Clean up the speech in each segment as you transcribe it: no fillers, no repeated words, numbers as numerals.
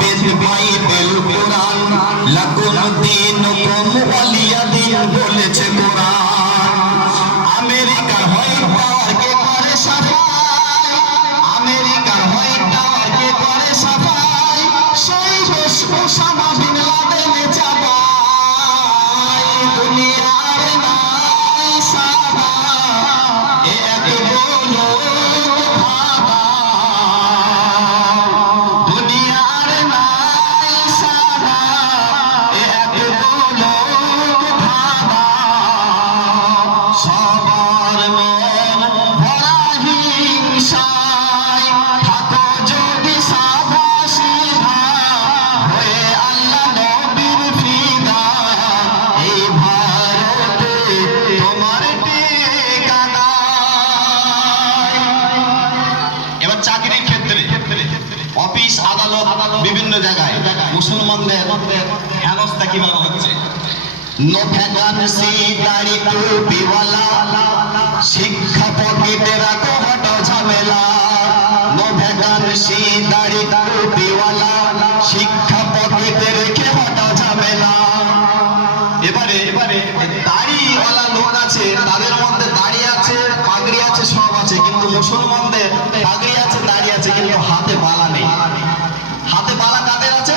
বেদ Bible কোরআন লাকুম দীনুকুম ওয়ালিয়া দিন বলেছে কোরআন। আমেরিকার হোয়াইট টাওয়ারকে করে সাফাই, আমেরিকার হোয়াইট টাওয়ারকে করে সাফাই, সেই দেশ ওসামা বিন লাদেন চাপায়। দুনিয়ার নাই সাদা এ এক গোলক ভাবা, দুনিয়ার নাই সাদা এ এক গোলক ভাবা। সবার মন ভরা হিংসায়, থাকো যদি সাদা সিধা হয়ে আল্লাহ নবীর ফিদা। এই ভারতে তোমার ঠিকানা। এবার চাকরির ক্ষেত্রে অফিস আদালত বিভিন্ন জায়গায় মুসলমানদের হেনস্থা কিভাবে হচ্ছে। নো ভ্যাকান্সি দাড়ি টুপিওয়ালা, শিক্ষা পকেটে রাখো হটো ঝামেলা। নো ভ্যাকান্সি দাড়ি টুপিওয়ালা, শিক্ষা পকেটে রেখে হটো ঝামেলা। এবারে দাড়িওয়ালা লোক আছে, তাদের মধ্যে দাড়ি আছে, পাগড়ি আছে, সব আছে, কিন্তু মুসলমানদের পাগড়ি আছে, দাড়ি আছে, কিন্তু হাতে বালা নেই। হাতে বালা কাদের আছে?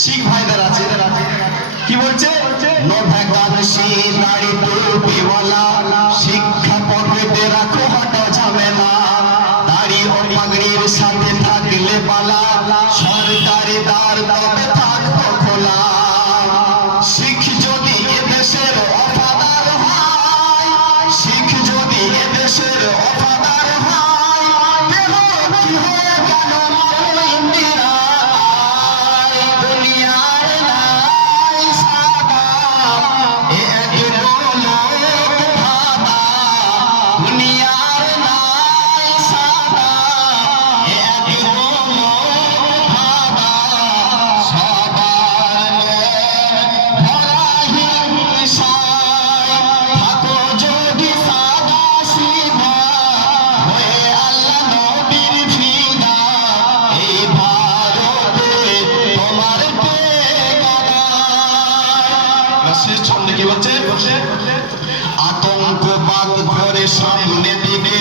শিখ ভাইদের আছে। কি বলছে? নো ভ্যাকান্সি দাড়ি টুপিওয়ালা, শিক্ষা পকেটে রাখো হটো ঝামেলা। দাড়ি ও পাগড়ির সাথে থাকলে বালা, সরকারি দ্বার তবে থাকতো খোলা। শিখ যদি এদেশের ওফাদার হয়, শিখ যদি এদেশের ওফাদার হয়, দেহ কি হয়ে গেল মারো ইন্দিরা। দুনিয়ার নাই সাদা এ এক গোলক ভাবা, দুনিয়ার নাই সাদা এ এক গোলক ভাবা। সবার মন ভরা হিংসায়, থাকো যদি সাদা সিধা হয়ে আল্লাহ নবীর ফিদা। এই ভারতে তোমার ঠিকানা। শেষ ছন্দে কি বলছে? আতঙ্কবাদ ঘরে সামনে দিকে,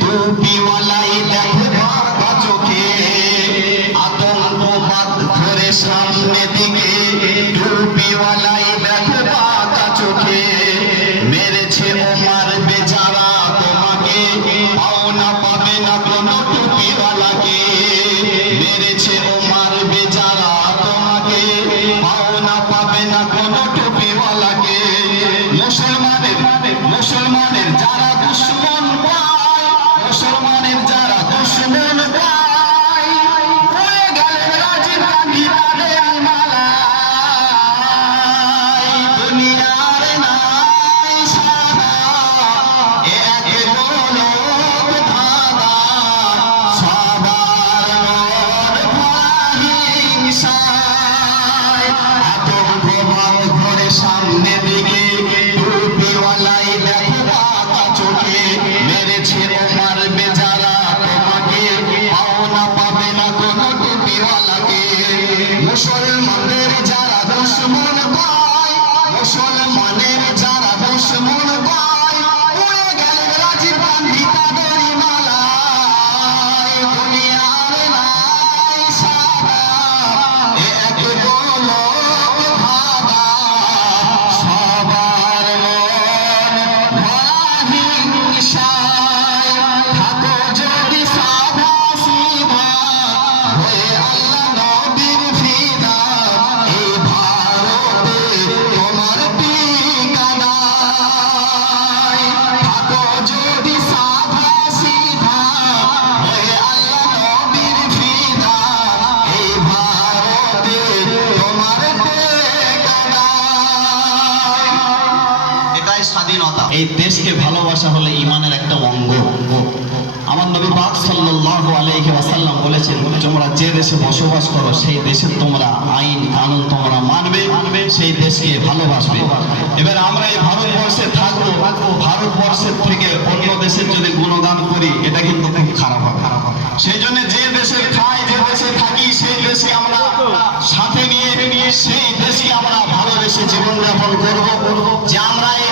টুপিওয়ালাই দেখে ভাঙা চোখে। আতঙ্কবাদ ঘরে সামনে দিকে, টুপিওয়ালাই দেখে ভাঙা চোখে। মেরেছে ও মারবে যারা তোমাকে, পাওনা পাবে না কোনো টুপিওয়ালাকে। মেরেছে ও মারবে যারা তোমাকে, পাওনা পাবে না কোনো টুপিওয়ালাকে। মুসলমানের যারা দুশ্মন পায়, মুসলমানের যারা দুশ্মন পায়, পড়ে গেলেন রাজীব গান্ধী তাদের মালায়। দুনিয়ার নাই সাদা এ এক গোলক ভাবা, সবার মন ভরা হিংসায়। আতঙ্কবাদ ঘরে সামনে দিকে, টুপিওয়ালাই দেখে পাকা চোখে। মেরেছে ও মারবে যারা তোমাকে, পাওনা পাবে না কোনো টুপিওয়ালাকে। মুসলমানের যারা দুশ্মন পায়, মুসলমানের যারা দুশ্মন পায়, উড়ে গেলেন রাজীব গান্ধী তাদের মালায়। দুনিয়ার নাই সাদা এ এক গোলক ভাবা, সবার মন ভরা হিংসায়, থাকো যদি সাদা সিধা হয়ে আল্লাহ নবীর ফিদা। এই ভারতে তোমার ঠিকানা। থাকো যদি সাদা সিধা হয়ে আল্লাহ নবীর ফিদা। এই ভারতে তোমার ঠিকানা। এটাই স্বাধীনতা। এই দেশকে ভালোবাসা হলে ঈমানের একটা অঙ্গ। আমার নবী পাক সাল্লাল্লাহু আলাইহি ওয়াসাল্লাম বলেছেন, তোমরা যে দেশে বসবাস করো সেই দেশের তোমরা আইন কানুন তোমরা মানবে, সেই দেশকে ভালোবাসবে। এবার আমরা এই ভারতবর্ষে থাকবো, ভারতবর্ষের থেকে অন্য দেশের যদি গুণগান করি, এটা কিন্তু খুব খারাপ হবে। সেই জন্য যে দেশে খাই, যে দেশে থাকি, সেই দেশকে আমরা সাথে নিয়ে সেই দেশকে আমরা ভালোবেসে জীবনযাপন করব, যে আমরা এই